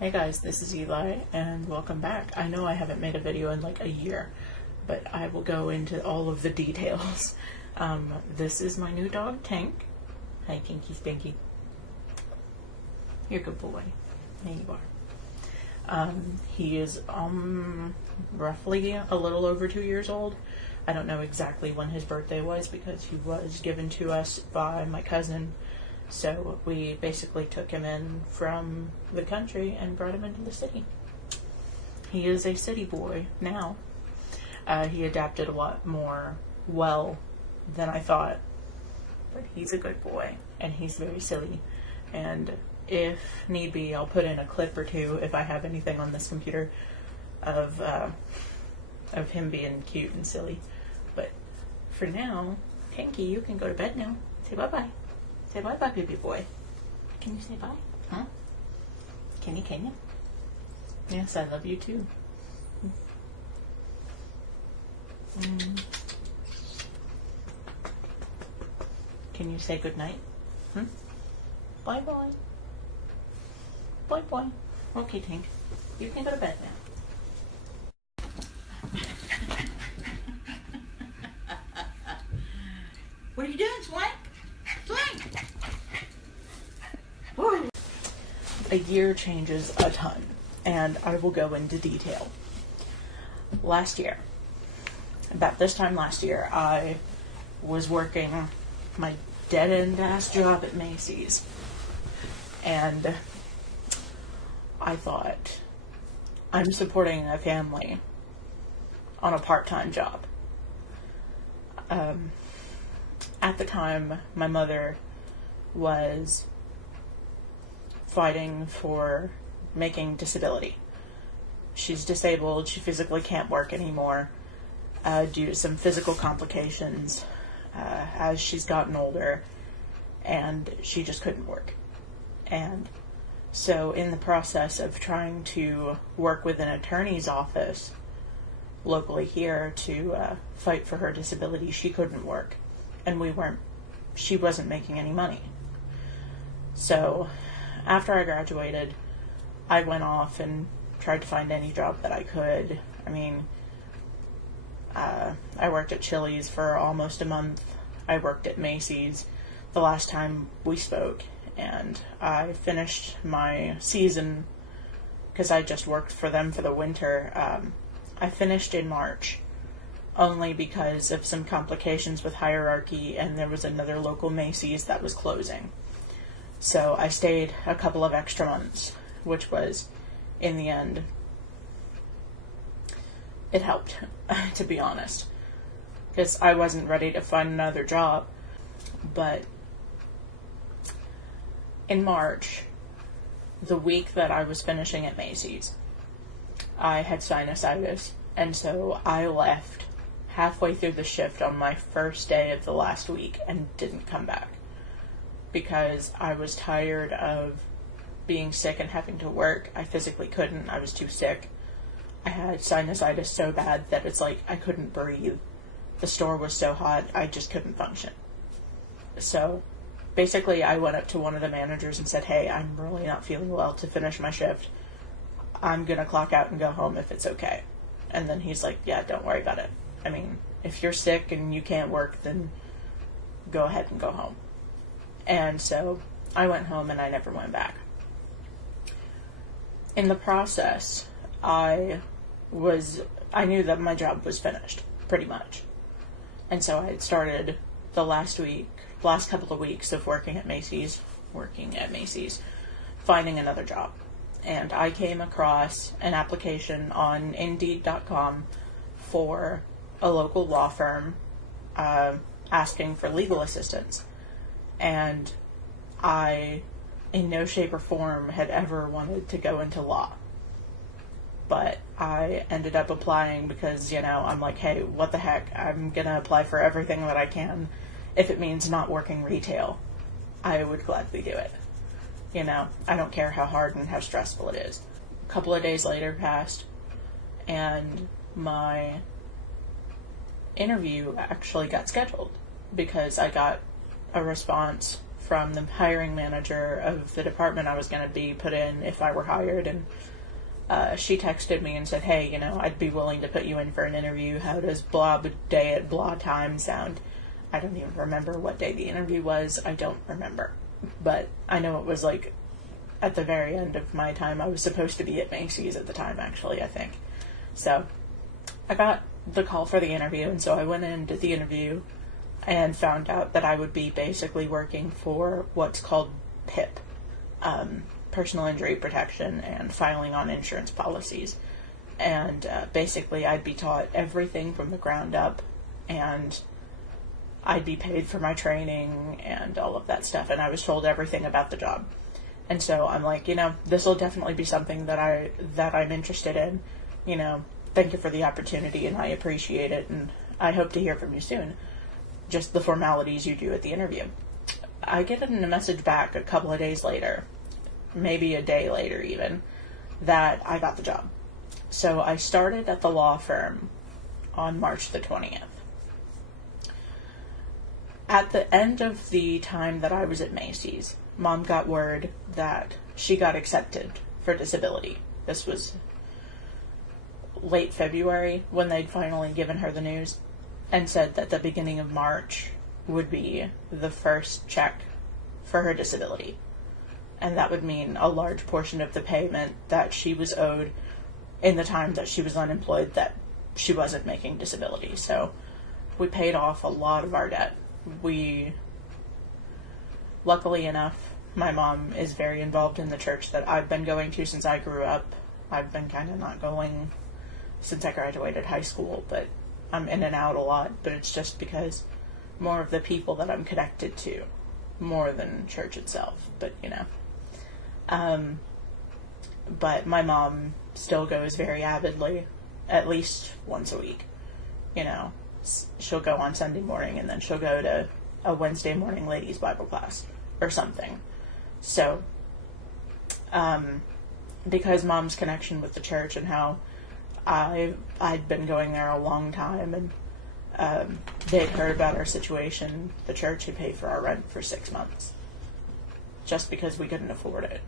Hey guys, this is Eli and welcome back. I know I haven't made a video in like a year, but I will go into all of the details. This is my new dog, Tank. Hi, Kinky Spinky. You're a good boy. There you are. He is roughly a little over 2 years old. I don't know exactly when his birthday was because he was given to us by my cousin. So we basically took him in from the country and brought him into the city. He is a city boy now. He adapted a lot more well than I thought. But he's a good boy and he's very silly. And if need be, I'll put in a clip or two if I have anything on this computer of him being cute and silly. But for now, Tanky, you can go to bed now. Say bye-bye. Say bye-bye, baby boy. Can you say bye? Huh? Can you? Yes, I love you too. Can you say goodnight? Bye-bye. Bye-bye. Okay, Tank. You can go to bed now. What are you doing, Swank? Swank! A year changes a ton, and I will go into detail. Last year, about this time last year, I was working my dead-end ass job at Macy's, and I thought, I'm supporting a family on a part-time job. At the time, my mother was fighting for making disability. She's disabled. She physically can't work anymore due to some physical complications as she's gotten older, and she just couldn't work. And so in the process of trying to work with an attorney's office locally here to fight for her disability, she couldn't work. And she wasn't making any money. So after I graduated, I went off and tried to find any job that I could. I mean, I worked at Chili's for almost a month. I worked at Macy's the last time we spoke, and I finished my season because I just worked for them for the winter. I finished in March, only because of some complications with hierarchy, and there was another local Macy's that was closing. So I stayed a couple of extra months, which was, in the end, it helped, to be honest, because I wasn't ready to find another job. But in March, the week that I was finishing at Macy's, I had sinusitis, and so I left halfway through the shift on my first day of the last week and didn't come back because I was tired of being sick and having to work. I physically couldn't. I was too sick. I had sinusitis so bad that it's like I couldn't breathe. The store was so hot, I just couldn't function. So basically I went up to one of the managers and said, hey, I'm really not feeling well to finish my shift. I'm gonna clock out and go home if it's okay. And then he's like, yeah, don't worry about it. I mean, if you're sick and you can't work, then go ahead and go home. And so I went home and I never went back. In the process, I knew that my job was finished, pretty much. And so I had started the last couple of weeks of working at Macy's, finding another job. And I came across an application on Indeed.com for a local law firm asking for legal assistance. And I, in no shape or form, had ever wanted to go into law. But I ended up applying because, I'm like, hey, what the heck? I'm going to apply for everything that I can. If it means not working retail, I would gladly do it. I don't care how hard and how stressful it is. A couple of days later passed, and my interview actually got scheduled because I got a response from the hiring manager of the department I was going to be put in if I were hired, and she texted me and said, hey, I'd be willing to put you in for an interview. How does blah day at blah time sound? I don't even remember what day the interview was. I don't remember. But I know it was like at the very end of my time. I was supposed to be at Macy's at the time, actually, I think. So I got the call for the interview, and so I went in, did the interview, and found out that I would be basically working for what's called PIP, personal injury protection, and filing on insurance policies. And basically I'd be taught everything from the ground up, and I'd be paid for my training and all of that stuff, and I was told everything about the job. And so I'm like, this will definitely be something that I'm interested in. Thank you for the opportunity, and I appreciate it, and I hope to hear from you soon. Just the formalities you do at the interview. I get a message back a couple of days later, maybe a day later even, that I got the job. So I started at the law firm on March the 20th. At the end of the time that I was at Macy's, Mom got word that she got accepted for disability. This was late February when they'd finally given her the news, and said that the beginning of March would be the first check for her disability. And that would mean a large portion of the payment that she was owed in the time that she was unemployed, that she wasn't making disability. So we paid off a lot of our debt. Luckily enough, my mom is very involved in the church that I've been going to since I grew up. I've been kind of not going since I graduated high school, but I'm in and out a lot, but it's just because more of the people that I'm connected to, more than church itself, but but my mom still goes very avidly, at least once a week. She'll go on Sunday morning, and then she'll go to a Wednesday morning ladies Bible class or something. So, because Mom's connection with the church and how I'd been going there a long time, and they'd heard about our situation. The church had paid for our rent for 6 months just because we couldn't afford it.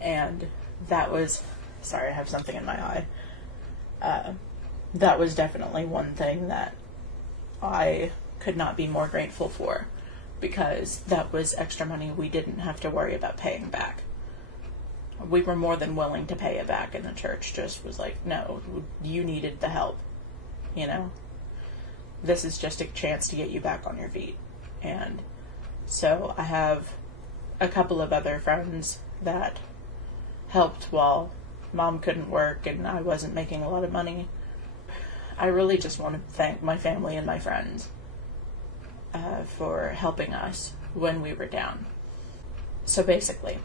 And that was, sorry, I have something in my eye. That was definitely one thing that I could not be more grateful for, because that was extra money we didn't have to worry about paying back. We were more than willing to pay it back, and the church just was like, no, you needed the help. This is just a chance to get you back on your feet. And so I have a couple of other friends that helped while Mom couldn't work and I wasn't making a lot of money. I really just want to thank my family and my friends for helping us when we were down. So basically,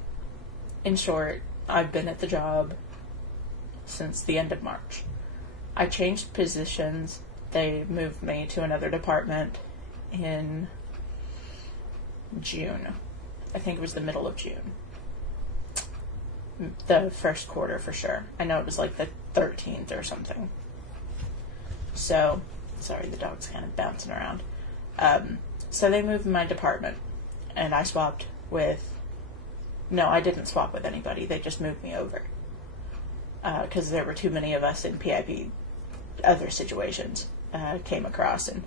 in short, I've been at the job since the end of March. I changed positions. They moved me to another department in June. I think it was the middle of June. The first quarter for sure. I know it was like the 13th or something. So, sorry, the dog's kind of bouncing around. So they moved my department, and I swapped with... No, I didn't swap with anybody. They just moved me over. Because there were too many of us in PIP. Other situations came across, and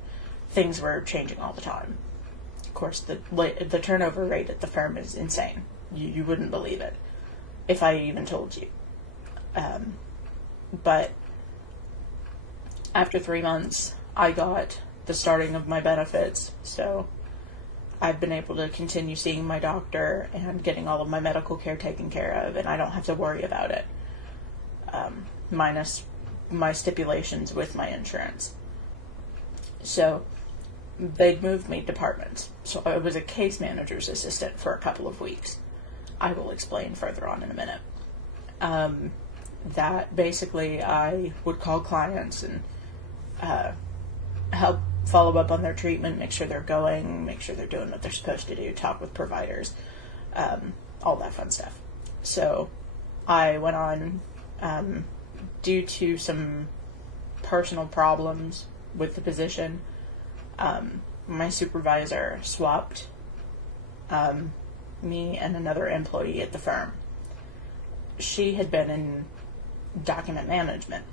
things were changing all the time. Of course, the turnover rate at the firm is insane. You wouldn't believe it if I even told you. But after 3 months, I got the starting of my benefits, so I've been able to continue seeing my doctor and getting all of my medical care taken care of, and I don't have to worry about it, minus my stipulations with my insurance. So they'd moved me departments, so I was a case manager's assistant for a couple of weeks. I will explain further on in a minute. That basically I would call clients and help follow up on their treatment, make sure they're going, make sure they're doing what they're supposed to do, talk with providers, all that fun stuff. So I went on, due to some personal problems with the position, my supervisor swapped me and another employee at the firm. She had been in document management,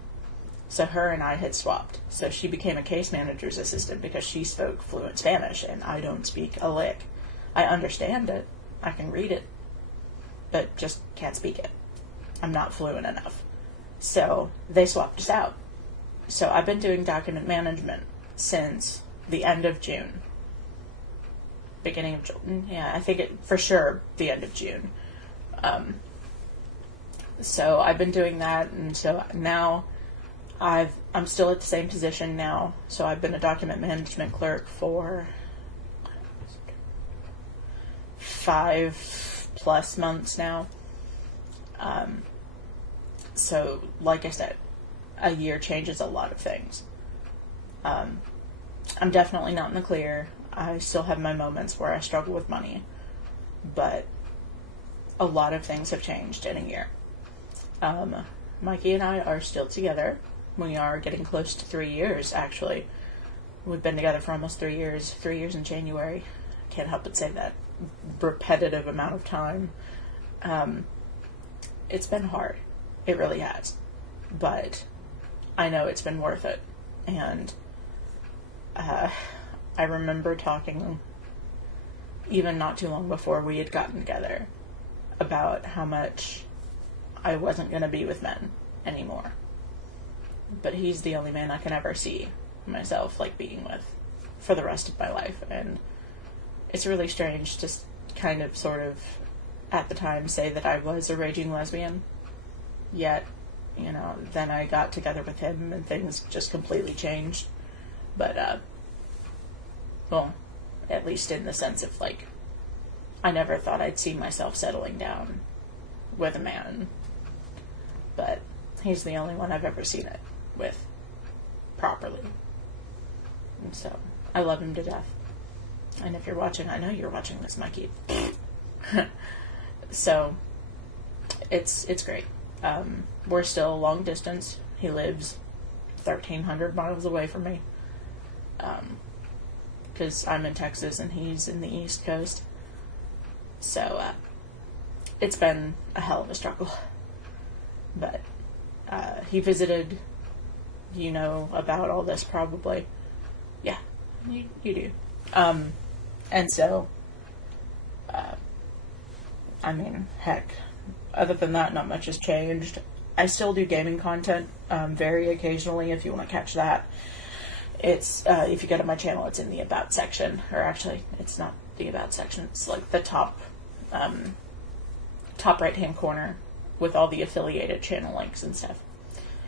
so her and I had swapped. So she became a case manager's assistant because she spoke fluent Spanish, and I don't speak a lick. I understand it, I can read it, but just can't speak it. I'm not fluent enough. So they swapped us out. So I've been doing document management since the end of June. Beginning of June. Yeah, I think for sure the end of June. So I've been doing that, and so now I'm still at the same position now. So I've been a document management clerk for 5+ months now. So like I said, a year changes a lot of things. I'm definitely not in the clear. I still have my moments where I struggle with money, but a lot of things have changed in a year. Mikey and I are still together. We are getting close to 3 years, actually. We've been together for almost 3 years. 3 years in January. I can't help but say that repetitive amount of time. It's been hard. It really has. But I know it's been worth it. And I remember talking, even not too long before we had gotten together, about how much I wasn't going to be with men anymore. But he's the only man I can ever see myself like being with for the rest of my life. And it's really strange to kind of sort of at the time say that I was a raging lesbian. Yet, you know, then I got together with him and things just completely changed. But, well, at least in the sense of, like, I never thought I'd see myself settling down with a man. But he's the only one I've ever seen it with properly. And so, I love him to death. And if you're watching, I know you're watching this, Mikey. So, it's great. We're still long distance. He lives 1,300 miles away from me. Because I'm in Texas and he's in the East Coast. So, it's been a hell of a struggle. But, he visited, you know about all this probably. Yeah, you do. And so, I mean, heck, other than that, not much has changed. I still do gaming content, very occasionally, if you want to catch that. It's, if you go to my channel, it's in the About section, or actually, it's not the About section, it's like the top right-hand corner with all the affiliated channel links and stuff.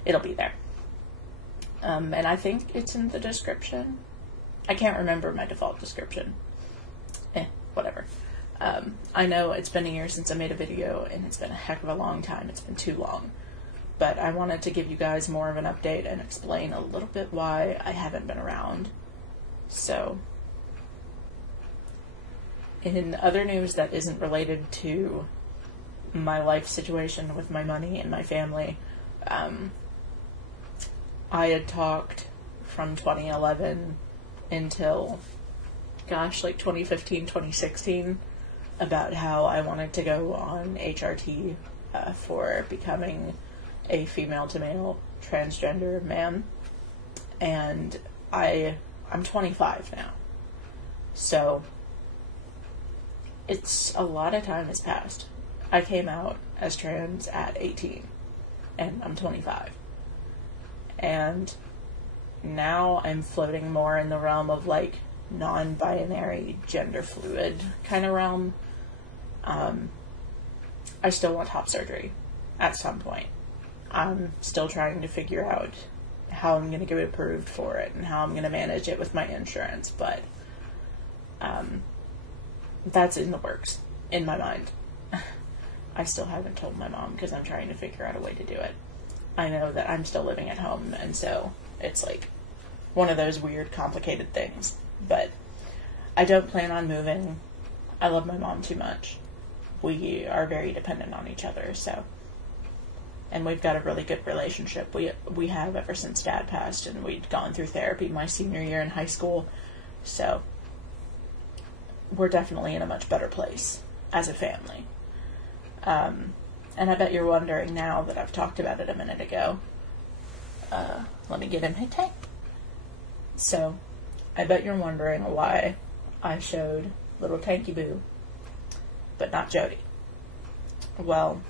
It'll be there. And I think it's in the description. I can't remember my default description. Whatever. I know it's been a year since I made a video, and it's been a heck of a long time. It's been too long. But I wanted to give you guys more of an update and explain a little bit why I haven't been around. So, in other news that isn't related to my life situation with my money and my family, I had talked from 2011 until, gosh, like 2015, 2016, about how I wanted to go on HRT for becoming a female-to-male transgender man. And I'm 25 now. So, it's a lot of time has passed. I came out as trans at 18, and I'm 25. And now I'm floating more in the realm of, like, non-binary, gender fluid kind of realm. I still want top surgery at some point. I'm still trying to figure out how I'm going to get approved for it and how I'm going to manage it with my insurance, but that's in the works, in my mind. I still haven't told my mom because I'm trying to figure out a way to do it. I know that I'm still living at home, and so it's like one of those weird, complicated things. But I don't plan on moving. I love my mom too much. We are very dependent on each other, so. And we've got a really good relationship. We have ever since Dad passed, and we'd gone through therapy my senior year in high school. So we're definitely in a much better place as a family. And I bet you're wondering now that I've talked about it a minute ago. Let me get him. Hey, Tank. So, I bet you're wondering why I showed little Tanky Boo, but not Jody. Well,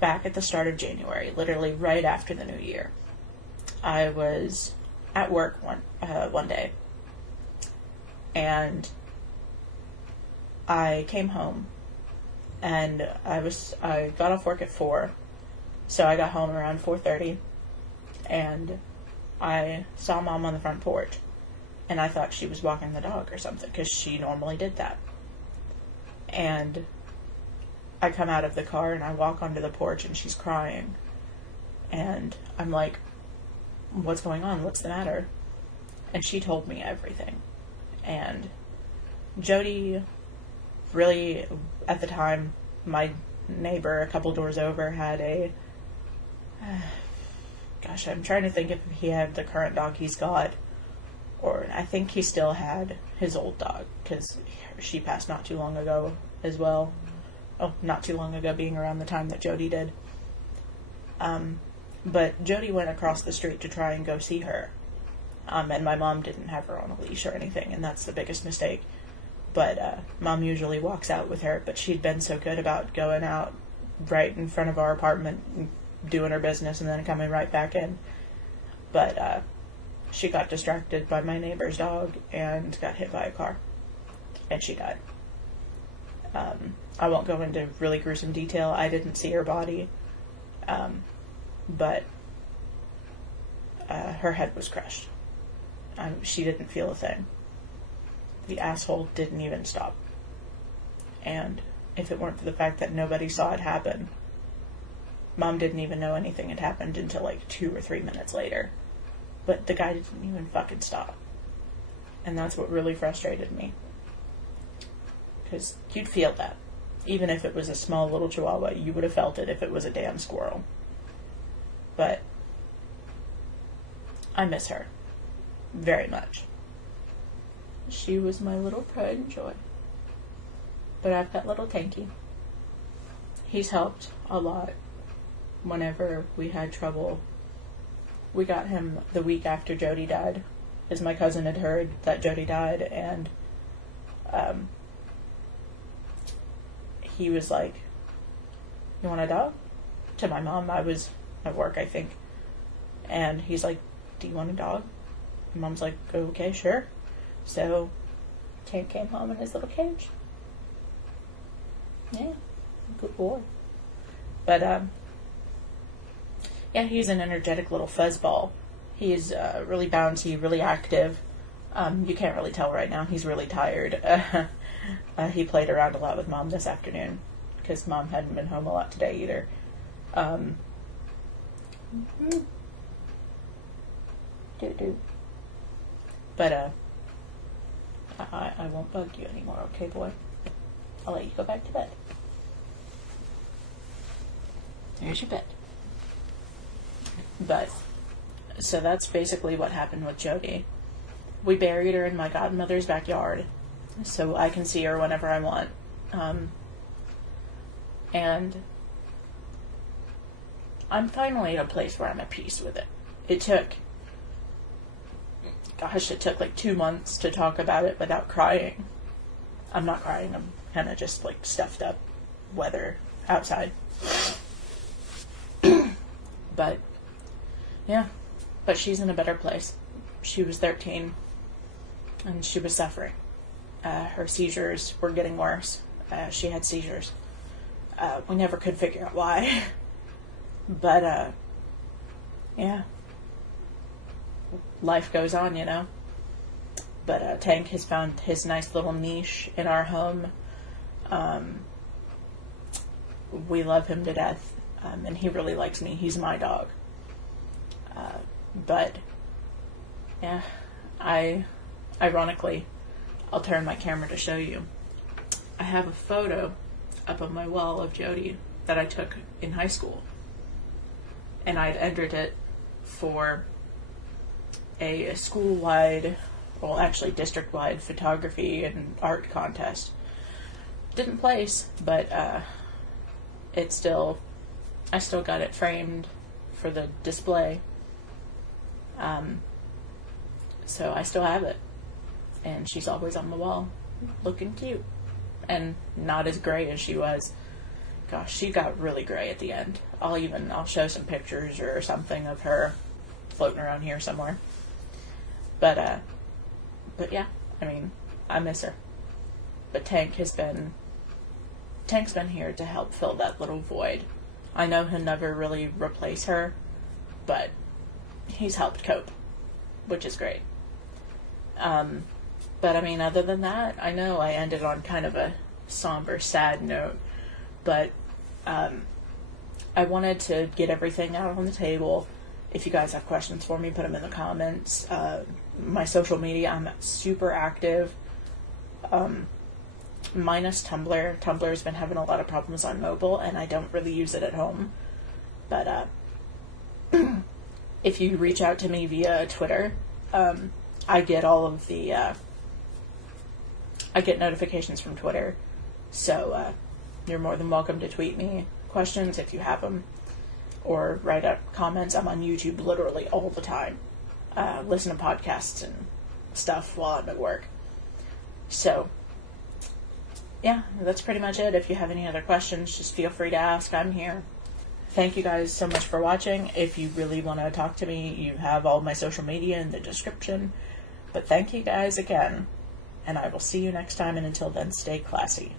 back at the start of January, literally right after the new year, I was at work one day, and I came home, and I got off work at 4, so I got home around 4:30, and I saw Mom on the front porch, and I thought she was walking the dog or something, because she normally did that. And I come out of the car, and I walk onto the porch, and she's crying, and I'm like, what's going on? What's the matter? And she told me everything. And Jody, really, at the time, my neighbor a couple doors over had a, gosh, I'm trying to think if he had the current dog he's got, or I think he still had his old dog, because she passed not too long ago as well. Oh, not too long ago, being around the time that Jody did. But Jody went across the street to try and go see her. And my mom didn't have her on a leash or anything, and that's the biggest mistake. But Mom usually walks out with her, but she'd been so good about going out right in front of our apartment, doing her business, and then coming right back in. But she got distracted by my neighbor's dog and got hit by a car. And she died. I won't go into really gruesome detail. I didn't see her body. But her head was crushed. She didn't feel a thing. The asshole didn't even stop. And if it weren't for the fact that nobody saw it happen, Mom didn't even know anything had happened until like 2 or 3 minutes later. But the guy didn't even fucking stop. And that's what really frustrated me. Because you'd feel that. Even if it was a small little chihuahua, you would have felt it if it was a damn squirrel. But I miss her very much. She was my little pride and joy. But I've got little Tanky. He's helped a lot whenever we had trouble. We got him the week after Jody died, as my cousin had heard that Jody died, and he was like, you want a dog? To my mom. I was at work, I think. And he's like, do you want a dog? And Mom's like, okay, sure. So Tank came home in his little cage. Yeah, good boy. But yeah, he's an energetic little fuzzball. He's really bouncy, really active. You can't really tell right now. He's really tired. He played around a lot with Mom this afternoon because Mom hadn't been home a lot today either. But I won't bug you anymore, okay, boy? I'll let you go back to bed. There's your bed. But, so that's basically what happened with Jody. We buried her in my godmother's backyard, so I can see her whenever I want. And I'm finally at a place where I'm at peace with it. It took like 2 months to talk about it without crying. I'm not crying, I'm kind of just like stuffed up weather outside. But, yeah. But she's in a better place. She was 13, and she was suffering. Her seizures were getting worse. She had seizures. We never could figure out why. But, yeah. Life goes on, you know. But Tank has found his nice little niche in our home. We love him to death. And he really likes me. He's my dog. But, yeah, ironically, I'll turn my camera to show you. I have a photo up on my wall of Jody that I took in high school. And I'd entered it for a school-wide well, actually district-wide photography and art contest. Didn't place, but I still got it framed for the display. So I still have it, and she's always on the wall, looking cute, and not as gray as she was. Gosh, she got really gray at the end. I'll show some pictures or something of her floating around here somewhere. But yeah, I mean, I miss her. But Tank's been here to help fill that little void. I know he'll never really replace her, but he's helped cope, which is great. But I mean, other than that, I know I ended on kind of a somber, sad note, but I wanted to get everything out on the table. If you guys have questions for me, put them in the comments. My social media, I'm super active. Minus Tumblr. Tumblr's been having a lot of problems on mobile, and I don't really use it at home. But if you reach out to me via Twitter, I get all of the I get notifications from Twitter, so you're more than welcome to tweet me questions if you have them, or write up comments. I'm on YouTube literally all the time. Listen to podcasts and stuff while I'm at work. So yeah, that's pretty much it. If you have any other questions, just feel free to ask. I'm here. Thank you guys so much for watching. If you really want to talk to me, you have all my social media in the description. But thank you guys again, and I will see you next time, and until then, stay classy.